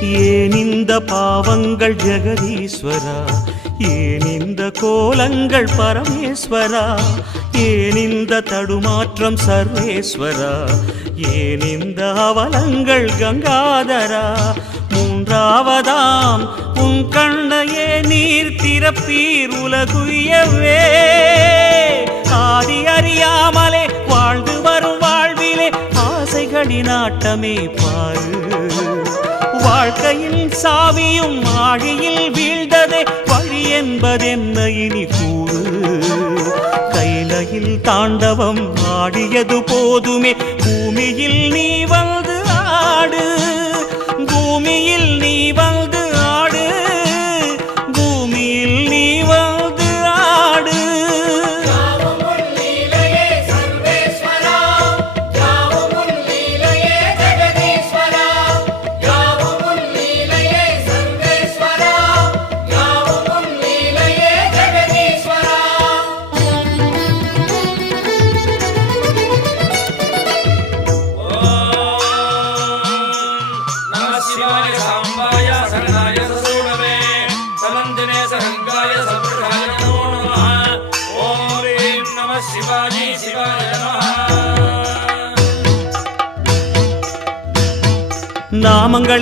ஏன் இந்த பாவங்கள் ஜெகதீஸ்வரா, ஏன் இந்த கோலங்கள் பரமேஸ்வரா, ஏன் இந்த தடுமாற்றம் சர்வேஸ்வரா, ஏன் இந்த அவலங்கள் கங்காதரா. மூன்றாவதாம் உன் கண்ணையே நீர் திறப்பீர் உலகுயவே. ஆதி அறியாமலே வாழ்ந்து வரும் வாழ்விலே ஆசைகளின் ஆட்டமே பாரு. வாழ்க்கையில் சாவியும் ஆழியில் வீழ்ந்ததே, வழி என்பதென்ன இனி கூறு. கைலையில் தாண்டவம் ஆடியது போதுமே, பூமியில் நீ வந்து ஆடு. பூமியில் நீ வந்து ஆடு, பூமியில் நீ வந்து ஆடு. நாமங்களில்